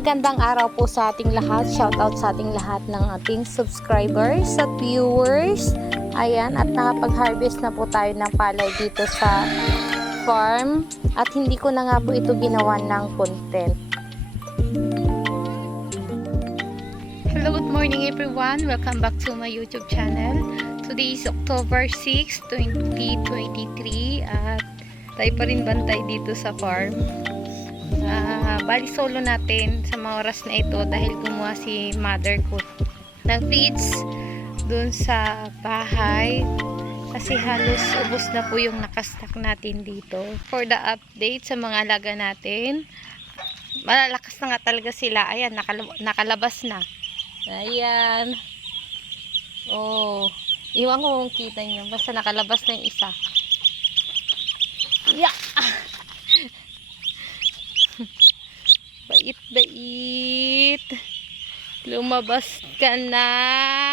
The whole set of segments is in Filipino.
Magandang araw po sa ating lahat. Shout out sa ating lahat ng ating subscribers at viewers. Ayan, at nakapag-harvest na po tayo ng palay dito sa farm. At hindi ko na nga po ito ginawa ng content. Hello, good morning everyone. Welcome back to my YouTube channel. Today is October 6, 2023 at tayo pa rin bantay dito sa farm. Ah, bali solo natin sa mga oras na ito dahil gumawa si mother ko ng feeds dun sa bahay kasi halos ubos na po yung nakastack natin dito. For the update sa mga alaga natin, malalakas na nga talaga sila. Ayan, nakal- nakalabas na. Ayan. Oh, iwan ko kung kita nyo. Basta nakalabas na yung isa. Yeah! Bait, bait. Lumabas ka na.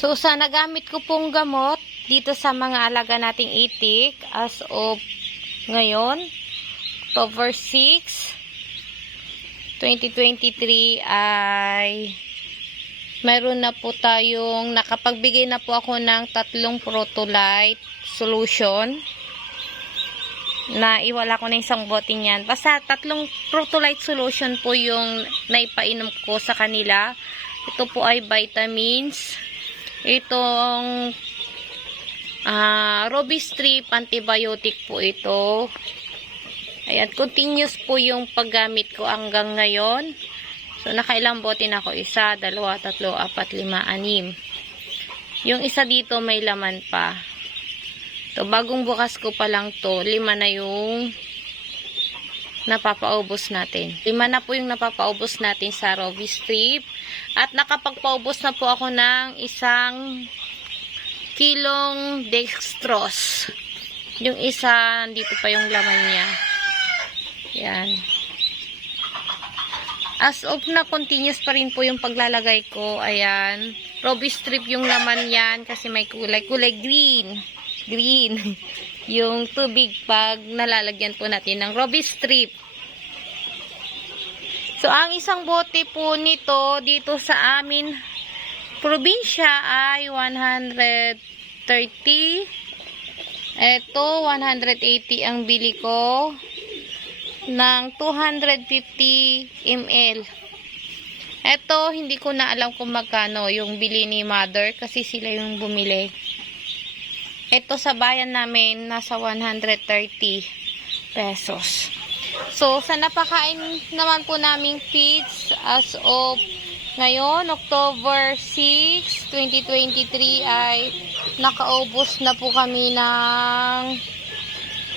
So, sa nagamit ko pong gamot dito sa mga alaga nating itik as of ngayon, October 6, 2023 ay meron na po tayong nakapagbigay na po ako ng tatlong protolite solution na iwala ko na isang bote niyan. Basta tatlong protolite solution po yung naipainom ko sa kanila. Ito po ay vitamins. Itong ah Robistrip antibiotic po ito. Ayan, continuous po yung paggamit ko hanggang ngayon. So, nakailang bote na ako. Isa, dalawa, tatlo, apat, lima, anim. Yung isa dito may laman pa. To bagong bukas ko pa lang to, lima na yung napapaubos natin. Lima na po yung napapaubos natin sa Rovi Strip. At nakapagpaubos na po ako ng isang kilong dextrose. Yung isa, dito pa yung laman niya. Yan. As of na, continuous pa rin po yung paglalagay ko. Ayan. Robi strip yung laman yan kasi may kulay. Kulay green. Green. yung tubig pag nalalagyan po natin ng Robi strip. So, ang isang bote po nito dito sa amin probinsya ay 130. Ito, 180 ang bili ko ng 250 ml. Eto, hindi ko na alam kung magkano yung bili ni mother kasi sila yung bumili. Ito sa bayan namin, nasa 130 pesos. So, sa napakain naman po naming feeds as of ngayon, October 6, 2023 ay nakaubos na po kami ng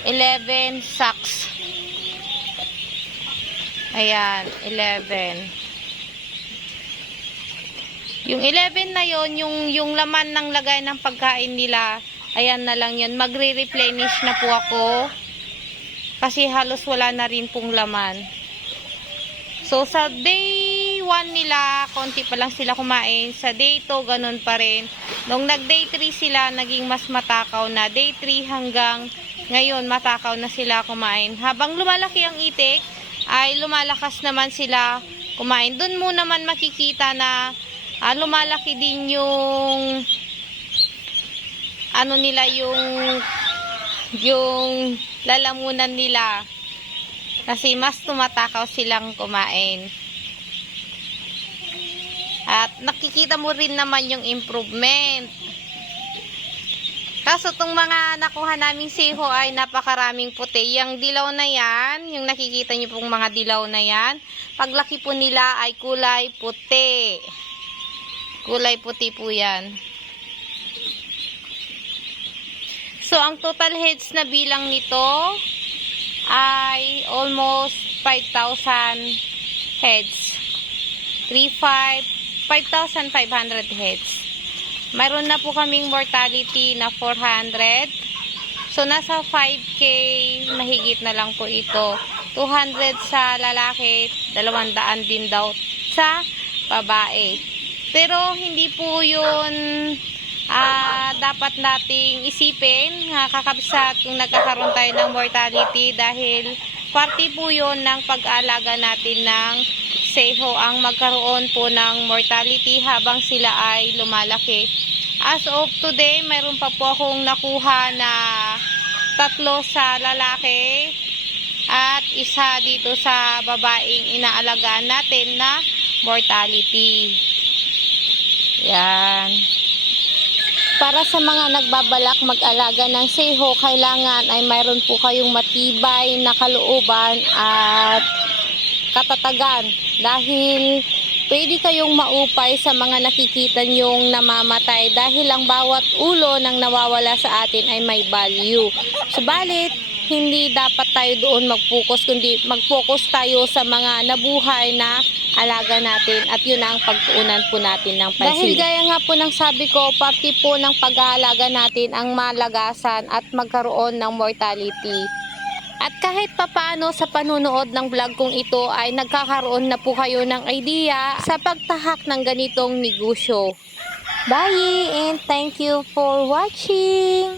11 sacks. Ayan, 11. Yung 11 na yon yung, yung laman ng lagay ng pagkain nila, ayan na lang yun. Magre-replenish na po ako. Kasi halos wala na rin pong laman. So, sa day 1 nila, konti pa lang sila kumain. Sa day 2, ganun pa rin. Nung nag-day 3 sila, naging mas matakaw na. Day 3 hanggang ngayon, matakaw na sila kumain. Habang lumalaki ang itik, ay lumalakas naman sila kumain. Doon mo naman makikita na ah, lumalaki din yung ano nila yung yung lalamunan nila kasi mas tumatakaw silang kumain. At nakikita mo rin naman yung improvement. Kaso tong mga nakuha naming siho ay napakaraming puti. Yung dilaw na yan, yung nakikita niyo pong mga dilaw na yan, paglaki po nila ay kulay puti. Kulay puti po yan. So, ang total heads na bilang nito ay almost 5,000 heads. 3,500 5,500 heads. Mayroon na po kaming mortality na 400. So, nasa 5K mahigit na lang po ito. 200 sa lalaki, 200 din daw sa babae. Pero, hindi po yun ah dapat nating isipin, ha, kakabsat kung nagkakaroon tayo ng mortality dahil parte po yun ng pag-alaga natin ng seho ang magkaroon po ng mortality habang sila ay lumalaki. As of today, mayroon pa po akong nakuha na tatlo sa lalaki at isa dito sa babaeng inaalagaan natin na mortality. Yan. Para sa mga nagbabalak mag-alaga ng seho, kailangan ay mayroon po kayong matibay na kalooban at katatagan dahil pwede kayong maupay sa mga nakikita nyong namamatay dahil ang bawat ulo ng nawawala sa atin ay may value. Subalit, hindi dapat tayo doon mag-focus kundi mag-focus tayo sa mga nabuhay na alaga natin at yun ang pagtuunan po natin ng pansin. Dahil gaya nga po ng sabi ko, parte po ng pag-aalaga natin ang malagasan at magkaroon ng mortality. At kahit papaano sa panunood ng vlog kong ito ay nagkakaroon na po kayo ng idea sa pagtahak ng ganitong negosyo. Bye and thank you for watching!